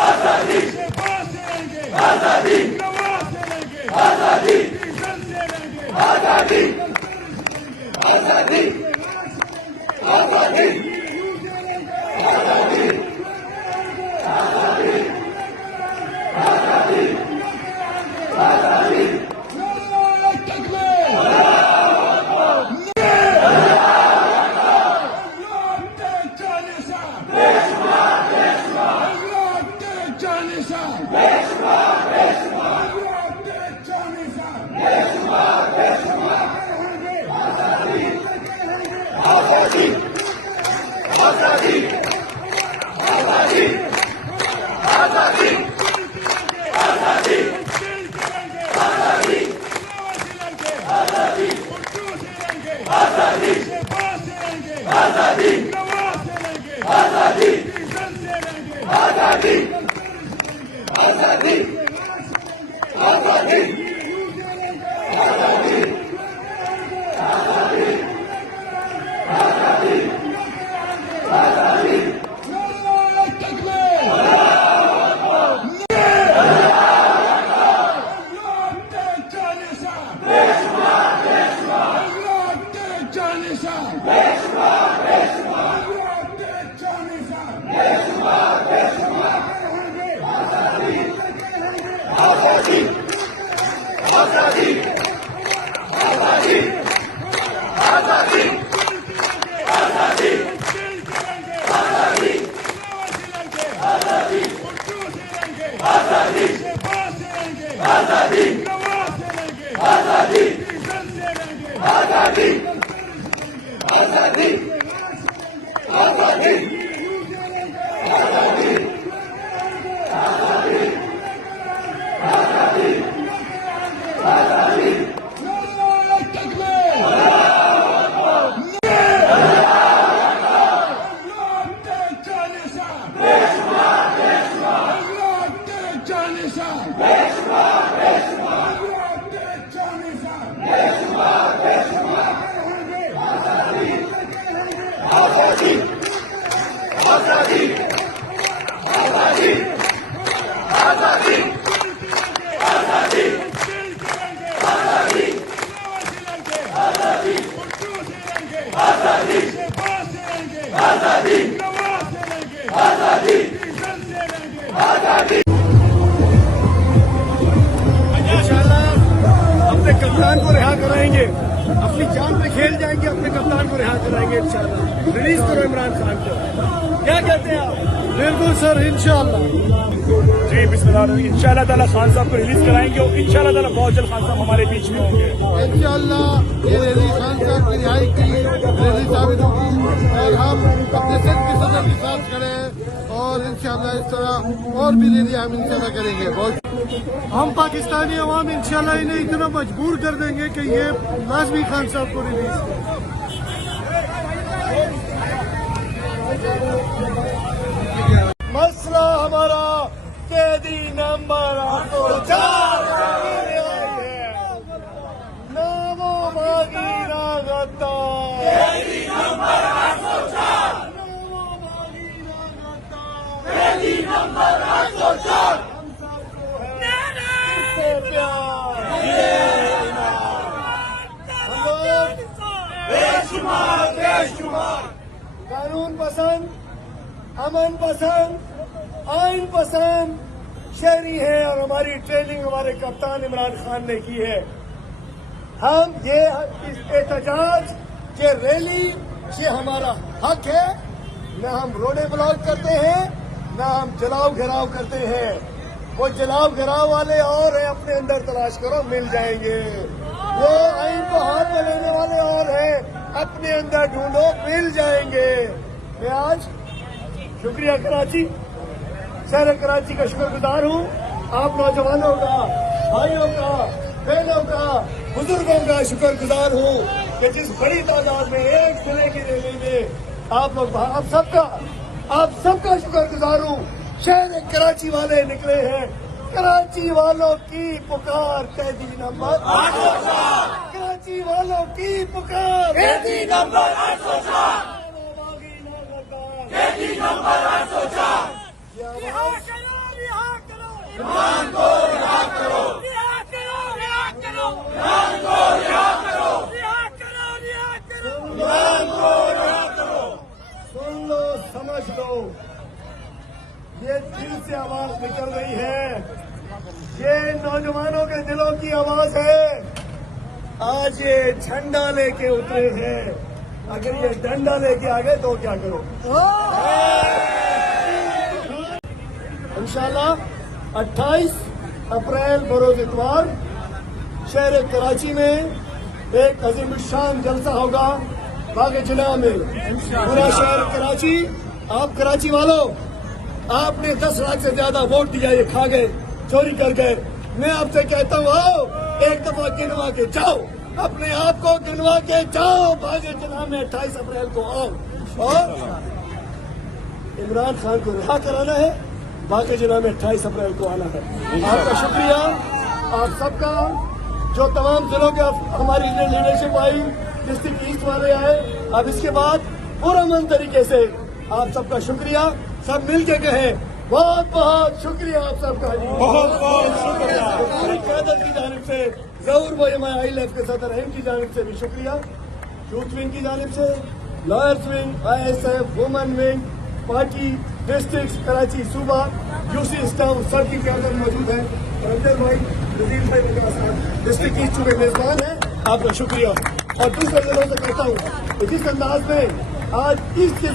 आजादी, शहबाज से लेंगे आजादी, नवाज से लेंगे आजादी, किशन से लेंगे आजादी, आजादी, आजादी, आजादी, आजादी, आजादी, आजादी, आजादी, नवाज से लेंगे आजादी, किशन से लेंगे आजादी, आजादी, आजादी, आजादी, आजादी, आजादी, आजादी, आजादी, आजादी, आजादी, आजादी, आजादी, आजादी, आजादी, शहबाज से लेंगे आजादी, नवाज से लेंगे आजादी, किशन से लेंगे आजादी, आजादी, आजादी, आजादी, आजादी, आजादी, आजादी, आजादी, आजादी, आजादी, आजादी, आजादी, आजादी, आजादी, शहबाज से लेंगे आजादी, नवाज से लेंगे आजादी, किशन से लेंगे आजादी। इंशाल्लाह अपने कप्तान को रिहा कराएंगे, अपनी जान पे खेल जाएंगे, अपने कप्तान को रिहा कराएंगे इंशाल्लाह। रिलीज करो इमरान खान को, क्या कहते हैं आप? बिल्कुल सर, इंशाल्लाह जी बिस्मिल्लाह, इंशाल्लाह ताला खान साहब को रिलीज कराएंगे और इंशाल्लाह ताला बहुत जल्द खान साहब हमारे बीच में होंगे। इंशाल्लाह ये रजी खान साहब की रिहाई की रजी साबित होगी और हम अपने सिंध की सदर के साथ खड़े हैं और इंशाल्लाह इस तरह और भी रैलियां हम इंशाल्लाह करेंगे। बहुत हम पाकिस्तानी अवाम इंशाल्लाह इन्हें इतना मजबूर कर देंगे कि ये लाजमी खान साहब को रिलीज करें। मसला हमारा कैदी नंबर 804 नामो मागी रागता, कैदी नंबर 804, नामो मागी रागता, कैदी नंबर 804, हम सबको है इससे प्यार, हम लोग बेशुमार बेशुमार कानून पसंद, अमन पसंद, आइन पसंद शहरी है और हमारी ट्रेनिंग हमारे कप्तान इमरान खान ने की है। हम ये इस एहतजाज, ये रैली, ये हमारा हक है। न हम रोडे ब्लॉक करते हैं, न हम जलाव घेराव करते हैं। वो जलाव घेराव वाले और हैं, अपने अंदर तलाश करो, मिल जाएंगे। वो आइन को हाथ में लेने वाले और हैं, अपने अंदर ढूंढो, मिल जाएंगे। मैं आज शुक्रिया कराची, शहर कराची का शुक्रगुजार हूँ। आप नौजवानों का, भाइयों का, बहनों का, बुजुर्गों का शुक्रगुजार हूँ कि जिस बड़ी तादाद में एक जिले की रैली में आप लोग, आप सबका शुक्रगुजार हूँ। शहर कराची वाले निकले हैं, कराची वालों की पुकार कैदी नंबर 804, कराची वालों की पुकार कैदी नंबर 804, कैदी नंबर 804। रिहा करो, इमरान को रिहा करो, रिहा करो, रिहा करो, इमरान को रिहा करो, रिहा करो, रिहा करो, इमरान को रिहा करो। सुन लो, समझ लो, ये दिल से आवाज निकल रही है, ये नौजवानों के दिलों की आवाज है। आज ये झंडा लेके उतरे हैं, अगर ये डंडा लेके आ गए तो क्या करो। इंशाल्लाह 28 अप्रैल बरोज इतवार शहर कराची में एक अजीम शान जलसा होगा बाग जिना में। पूरा शहर कराची, आप कराची वालों, आपने 10 लाख से ज्यादा वोट दिया, ये खा गए, चोरी कर गए। मैं आपसे कहता हूँ आओ एक दफा गिनवा के जाओ, अपने आप को गिनवा के जाओ, बागे जिला में 28 अप्रैल को आओ और इमरान खान को रिहा कराना है। बागे जिला में 28 अप्रैल को आना है। आपका शुक्रिया, आप सबका, जो तमाम जिलों के हमारी लीडरशिप आई, डिस्ट्रिक्ट ईस्ट वाले आए। अब इसके बाद पुरअमन तरीके से आप सबका शुक्रिया, सब मिल के कहें बहुत बहुत शुक्रिया आप सबका, बहुत बहुत शुक्रिया। पूरी क़यादत की जानिब से, जहूर ILF के सदर हैं की जानिब से भी शुक्रिया, यूथ विंग की जानिब से, lawyers wing, ISF, women wing, party district Karachi सूबा, UC स्टाफ सब की क़यादत मौजूद है। रंजन भाई, नजीर भाई मेरे साथ डिस्ट्रिक्ट ईस्ट के मेजबान है, आपका शुक्रिया। और दूसरे जिलों से कहता हूँ कि जिस अंदाज में आज ईस्ट के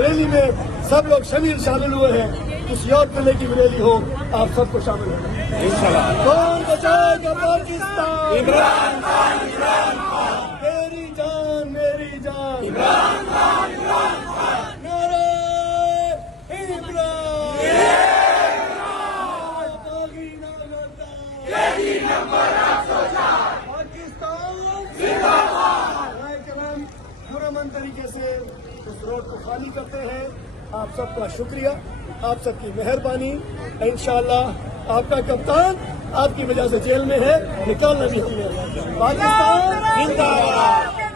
रैली में सब लोग शामिल हुए हैं, किसी और जिले की रैली हो, आप सबको शामिल होना इंशाल्लाह। कौन बचाएगा पाकिस्तान? इमरान खान, इमरान खान, मेरी जान, मेरी जान, इमरान खान, इमरान खान, नारे इमरान, पाकिस्तान जिंदाबाद। पुरअमन तरीके से उस रोड को खाली करते हैं। आप सबका शुक्रिया, आप सबकी मेहरबानी। इंशाल्लाह आपका कप्तान आपकी वजह से जेल में है, निकालना भी हमने। पाकिस्तान जिंदाबाद।